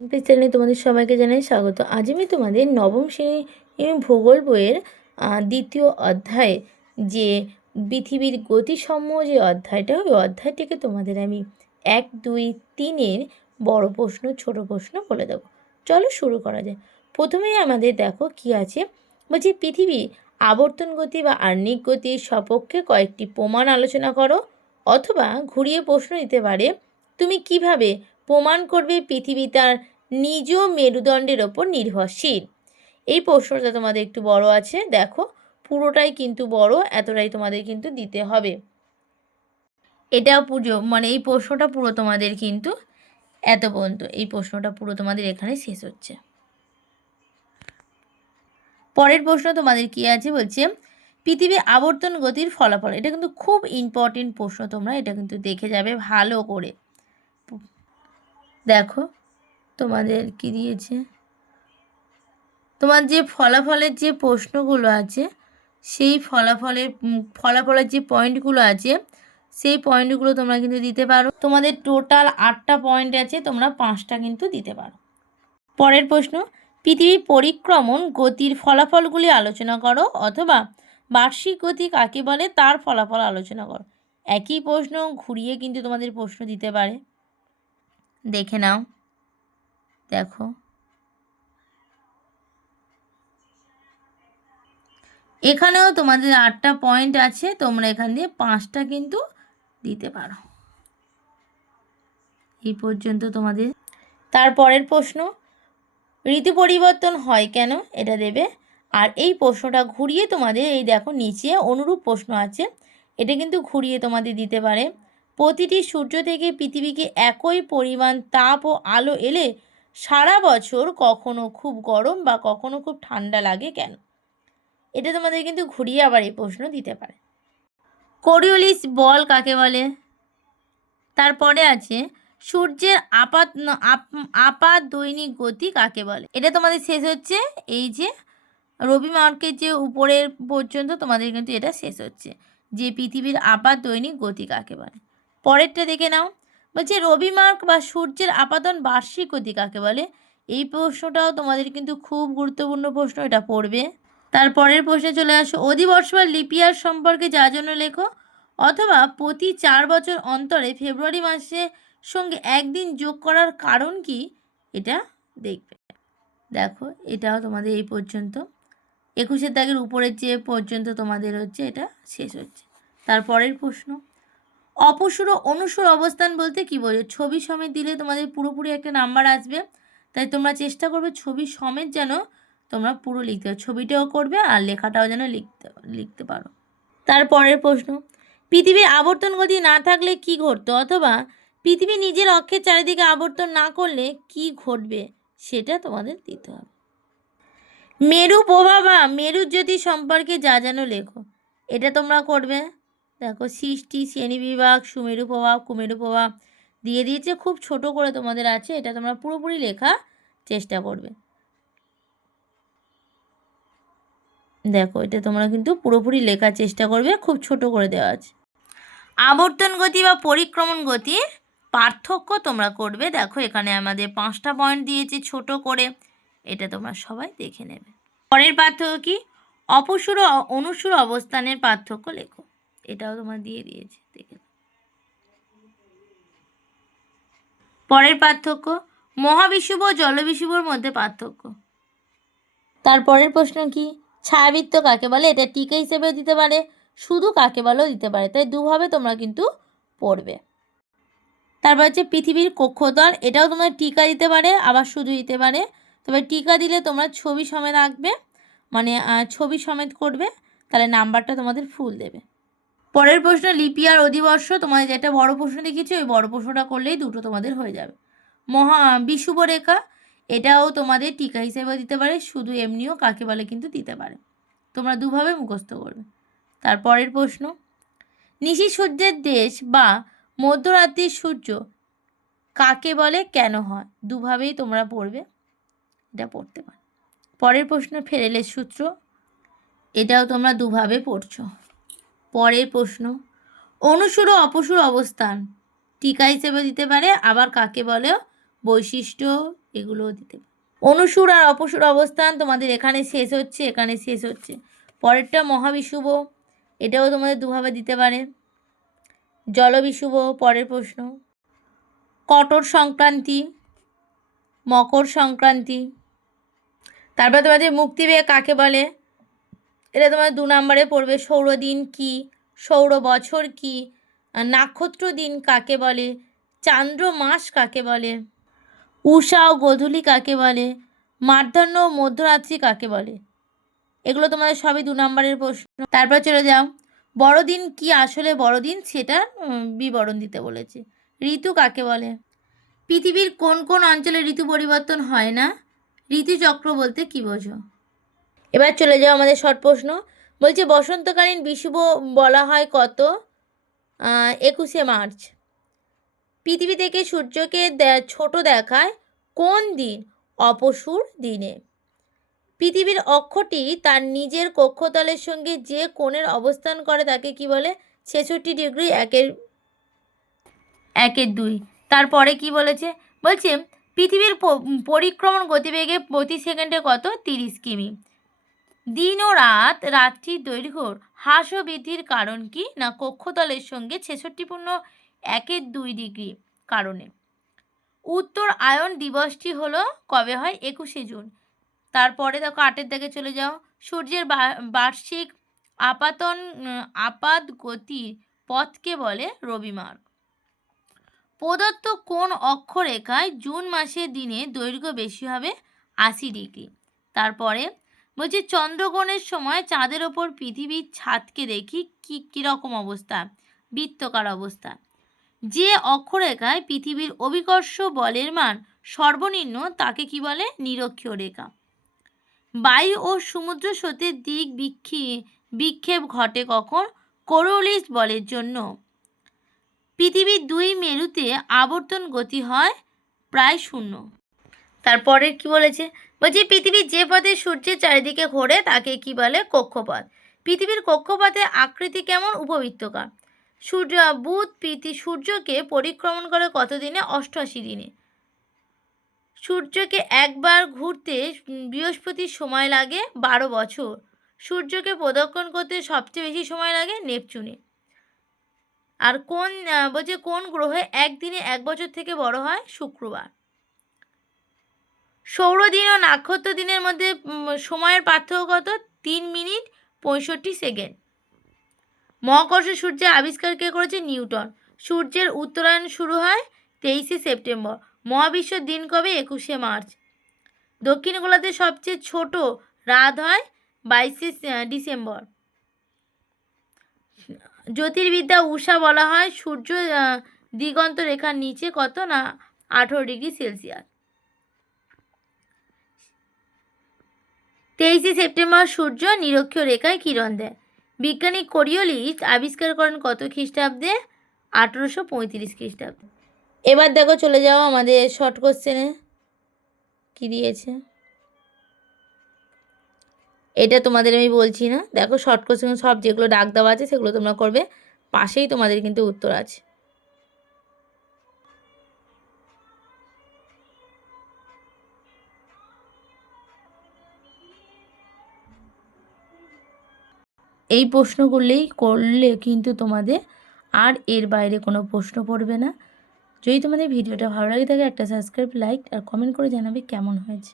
চ্যানেলে তোমাদের সবাইকে জানাই স্বাগত। আজ আমি তোমাদের নবম শ্রেণি ভূগোল বইয়ের দ্বিতীয় অধ্যায়ে যে পৃথিবীর গতিসমূহ যে অধ্যায়টা, ওই অধ্যায়টিকে তোমাদের আমি এক, দুই, তিনের বড় প্রশ্ন, ছোট প্রশ্ন বলে দেবো। চলো শুরু করা যায় প্রথমেই আমাদের দেখো কি আছে। বলছি, পৃথিবী, আবর্তন গতি বা আর্নিক গতির সপক্ষে কয়েকটি প্রমাণ আলোচনা করো, অথবা ঘুরিয়ে প্রশ্ন দিতে পারে। তুমি কীভাবে প্রমাণ করবে পৃথিবী তার নিজ মেরুদণ্ডের ওপর নির্ভরশীল। এই প্রশ্নটা তোমাদের একটু বড় আছে, দেখো। পুরোটাই কিন্তু বড়, এতটাই তোমাদের কিন্তু দিতে হবে। এটা পুজো মানে এই প্রশ্নটা পুরো তোমাদের কিন্তু এত পর্যন্ত, এই প্রশ্নটা পুরো তোমাদের এখানে শেষ হচ্ছে। পরের প্রশ্ন তোমাদের কি আছে? বলছে, পৃথিবী আবর্তন গতির ফলাফল। এটা কিন্তু খুব ইম্পর্টেন্ট প্রশ্ন তোমরা, এটা কিন্তু দেখে যাবে ভালো করে। দেখো তোমাদের কি দিয়েছে। তোমার যে ফলাফলের যে প্রশ্নগুলো আছে, সেই ফলাফলের ফলাফলের যে পয়েন্টগুলো আছে, সেই পয়েন্টগুলো তোমরা কিন্তু দিতে পারো। তোমাদের টোটাল আটটা পয়েন্ট আছে, তোমরা পাঁচটা কিন্তু দিতে পারো। পরের প্রশ্ন, পৃথিবীর পরিক্রমণ গতির ফলাফলগুলি আলোচনা করো অথবা বার্ষিক গতি কাকে বলে তার ফলাফল আলোচনা করো। একই প্রশ্ন, ঘুরিয়ে কিন্তু তোমাদের প্রশ্ন দিতে পারে। দেখে নাও। দেখো। এখানেও তোমাদের আটটা পয়েন্ট আছে, তোমরা এখান দিয়ে পাঁচটা কিন্তু দিতে পারো। এই পর্যন্ত তোমাদের। তারপরের প্রশ্ন, ঋতু পরিবর্তন হয় কেন? এটা দেবে। আর এই প্রশ্নটা ঘুরিয়ে তোমাদের এই দেখো, নিচে অনুরূপ প্রশ্ন আছে। এটা কিন্তু ঘুরিয়ে তোমাদের দিতে পারে। প্রতিটি সূর্য থেকে পৃথিবীকে একই পরিমাণ তাপ ও আলো এলে সারা বছর কখনো খুব গরম বা কখনো খুব ঠান্ডা লাগে কেন? এটা তোমাদের কিন্তু ঘুরিয়ে আবার এই প্রশ্ন দিতে পারে। কোরিওলিস বল কাকে বলে? তারপরে আছে, সূর্যের আপাত আপ- আপাত দৈনিক গতি কাকে বলে? এটা তোমাদের শেষ হচ্ছে, এই যে রবি মার্কের যে উপরের পর্যন্ত তোমাদের কিন্তু এটা শেষ হচ্ছে, যে পৃথিবীর আপাত দৈনিক গতি কাকে বলে? পরেরটা দেখে নাও। বলছে রবি মার্ক বা সূর্যের আপাতন বার্ষিক গতি কাকে বলে? এই প্রশ্নটাও তোমাদের কিন্তু খুব গুরুত্বপূর্ণ প্রশ্ন, এটা পড়বে। তারপরের প্রশ্নে চলে আসো। অধিবর্ষ বা লিপিয়ার সম্পর্কে যা জন্য লেখো, অথবা প্রতি চার বছর অন্তরে ফেব্রুয়ারি মাসে সঙ্গে একদিন যোগ করার কারণ কি? এটা দেখবে। দেখো, এটাও তোমাদের এই পর্যন্ত। একুশের দাগের উপরের যে পর্যন্ত তোমাদের হচ্ছে, এটা শেষ হচ্ছে। তারপরের প্রশ্ন। অপসুর অনুসুর অবস্থান বলতে কি বোঝো? ছবি সমেত দিলে তোমাদের পুরোপুরি একটা নাম্বার আসবে। তাই তোমরা চেষ্টা করবে ছবি সমেত যেন তোমরা পুরো লিখতে পারো। ছবিটাও করবে আর লেখাটাও যেন লিখতে লিখতে পারো। তারপরের প্রশ্ন। পৃথিবীর আবর্তন গতি না থাকলে কি ঘটতো? অথবা পৃথিবী নিজের অক্ষের চারিদিকে আবর্তন না করলে কি ঘটবে? সেটা তোমাদের দিতে হবে। মেরু প্রভাবা বা মেরু জ্যোতি সম্পর্কে যা যেন লেখো। এটা তোমরা করবে। দেখো সৃষ্টি শ্রেণি বিভাগ সুমেরু প্রভাব কুমেরু প্রভাব দিয়ে দিয়েছে, খুব ছোট করে তোমাদের আছে, এটা তোমরা পুরোপুরি লেখা চেষ্টা করবে। দেখো এটা তোমরা কিন্তু পুরোপুরি লেখার চেষ্টা করবে, খুব ছোট করে দেওয়া আছে। আবর্তন গতি বা পরিক্রমণ গতির পার্থক্য তোমরা করবে, দেখো এখানে আমাদের পাঁচটা পয়েন্ট দিয়েছে ছোট করে, এটা তোমরা সবাই দেখে নেবে। পরের পার্থক্য কি? অপসুর অনুসুর অবস্থানের পার্থক্য লেখো। এটাও তোমার দিয়ে দিয়েছে, দেখে পরের পার্থক্য, মহাবিষুব ও জলবিষুবর মধ্যে পার্থক্য। তারপরের প্রশ্ন কি? ছায়াবৃত্ত কাকে বলে? এটা টিকা হিসেবেও দিতে পারে, শুধু কাকে বলেও দিতে পারে। তাই দুভাবে তোমরা কিন্তু পড়বে। তারপর হচ্ছে পৃথিবীর কক্ষতল, এটাও তোমরা টিকা দিতে পারে, আবার শুধু দিতে পারে। তবে টিকা দিলে তোমরা ছবি সমেত আঁকবে মানে ছবি সমেত করবে, তাহলে নাম্বারটা তোমাদের ফুল দেবে। পরের প্রশ্ন, লিপি আর অধিবর্ষ, তোমাদের যেটা বড় প্রশ্ন দেখিয়েছি, ওই বড় প্রশ্নটা করলেই দুটো তোমাদের হয়ে যাবে। মহা বিষুব রেখা এটাও তোমাদের টিকা হিসেবে দিতে পারে, শুধু এমনিও কাকে বলে কিন্তু দিতে পারে। তোমরা দুভাবে মুখস্থ করবে। তারপরের প্রশ্ন, নিশি সূর্যের দেশ বা মধ্যরাত্রির সূর্য কাকে বলে, কেন হয়? দুভাবেই তোমরা পড়বে। এটা পড়তে পারো। পরের প্রশ্ন, ফেরেলের সূত্র, এটাও তোমরা দুভাবে পড়ছো। পরের প্রশ্ন। অনুসুর ও অপসুর অবস্থান। টিকা হিসেবে দিতে পারে, আবার কাকে বলেও? বৈশিষ্ট্য এগুলোও দিতে অনুসুর আর অপসুর অবস্থান তোমাদের এখানে শেষ হচ্ছে, এখানে শেষ হচ্ছে। পরেরটা মহাবিষুব, এটাও তোমাদের দুভাবে দিতে পারে। জলবিষুব, পরের প্রশ্ন। কটর সংক্রান্তি, মকর সংক্রান্তি। তারপরে তোমাদের মুক্তিবেগ কাকে বলে? এটা তোমার দু নম্বরে পড়বে, সৌরদিন কি, সৌর বছর কি নক্ষত্র দিন কাকে বলে, চান্দ্র মাস কাকে বলে, উষা ও গোধূলি কাকে বলে, মাধ্যাহ্ন ও মধ্যরাত্রি কাকে বলে। এগুলো তোমাদের সবই দু নম্বরের প্রশ্ন। তারপর চলে যাও, বড়দিন কি আসলে বড়দিন? সেটা বিবরণ দিতে বলেছে। ঋতু কাকে বলে? পৃথিবীর কোন কোন অঞ্চলে ঋতু পরিবর্তন হয় না? ঋতুচক্র বলতে কি বোঝো? এবার চলে যাও আমাদের শর্ট প্রশ্ন। বলছে, বসন্তকালীন বিষুব বলা হয় কত? একুশে মার্চ। পৃথিবী থেকে সূর্যকে ছোট দেখায় কোন দিন? অপসুর দিনে। পৃথিবীর অক্ষটি তার নিজের কক্ষতলের সঙ্গে যে কোণের অবস্থান করে তাকে কি বলে? ছেষট্টি ডিগ্রি একের একের দুই। তারপরে কি বলেছে? বলছে, পৃথিবীর পরিক্রমণ গতিবেগে প্রতি সেকেন্ডে কত? তিরিশ কিমি। দিন ও রাত রাত্রির দৈর্ঘ্যর হ্রাস ও বৃদ্ধির কারণ কি না কক্ষতলের সঙ্গে ছেষট্টি পূর্ণ একের দুই ডিগ্রি কারণে? উত্তর আয়ন দিবসটি হলো কবে হয়? একুশে জুন। তারপরে দেখো আটের দিকে চলে যাও। সূর্যের বার্ষিক আপাতন আপাত গতির পথকে বলে রবিমার্গ প্রদত্ত কোন অক্ষরেখায় জুন মাসের দিনে দৈর্ঘ্য বেশি হবে? আশি ডিগ্রি। তারপরে বলছি, চন্দ্রগ্রহণের সময় চাঁদের ওপর পৃথিবীর ছাদকে দেখি কি, কীরকম অবস্থা? বৃত্তকার অবস্থা। যে অক্ষরেখায় পৃথিবীর অভিকর্ষ বলের মান সর্বনিম্ন তাকে কি বলে? নিরক্ষীয় রেখা। বায়ু ও সমুদ্র স্রোতের দিক বিক্ষি, বিক্ষেপ ঘটে কখন? কোরোলিস বলের জন্য। পৃথিবীর দুই মেরুতে আবর্তন গতি হয় প্রায় শূন্য। তারপরে কি বলেছে? বলছি, পৃথিবীর যে পথে সূর্যের চারিদিকে ঘোরে, তাকে কি বলে? কক্ষপথ। পৃথিবীর কক্ষপথের আকৃতি কেমন? উপবৃত্তকার। সূর্য, বুধ, পৃথি, সূর্যকে পরিক্রমণ করে কত দিনে অষ্টআশি দিনে। সূর্যকে একবার ঘুরতে বৃহস্পতির সময় লাগে বারো বছর। সূর্যকে প্রদক্ষিণ করতে সবচেয়ে বেশি সময় লাগে নেপচুনে। আর কোন বলছে, কোন গ্রহে একদিনে এক বছর থেকে বড় হয়? শুক্রবার। সৌরদিন ও নক্ষত্র দিনের মধ্যে সময়ের পার্থক্য কত? তিন মিনিট পঁয়ষট্টি সেকেন্ড। মহাকর্ষ সূর্যের আবিষ্কার কে করেছে? নিউটন। সূর্যের উত্তরায়ণ শুরু হয় তেইশে সেপ্টেম্বর। মহাবিশ্বের দিন কবে? একুশে মার্চ। দক্ষিণ গোলাতে সবচেয়ে ছোট রাত হয় বাইশে ডিসেম্বর। জ্যোতির্বিদ্যা উষা বলা হয়। সূর্য দিগন্ত রেখার নিচে কত না? আঠেরো ডিগ্রি সেলসিয়াস। তেইশে সেপ্টেম্বর সূর্য নিরক্ষীয় রেখায় কিরণ দেয়। বিজ্ঞানী কোরিওলিস আবিষ্কার করেন কত খ্রিস্টাব্দে? আঠেরোশো পঁয়ত্রিশ খ্রিস্টাব্দে। এবার দেখো চলে যাও আমাদের শর্ট কোশ্চেনে কি দিয়েছে? এটা তোমাদের আমি বলছি না। দেখো শর্ট কোশ্চেন সব যেগুলো ডাক দেওয়া আছে সেগুলো তোমরা করবে। পাশেই তোমাদের কিন্তু উত্তর আছে। এই প্রশ্নগুলোই করলে কিন্তু তোমাদের আর এর বাইরে কোনো প্রশ্ন পড়বে না। যদি তোমাদের ভিডিওটা ভালো লাগে থাকে একটা সাবস্ক্রাইব লাইক আর কমেন্ট করে জানাবে কেমন হয়েছে।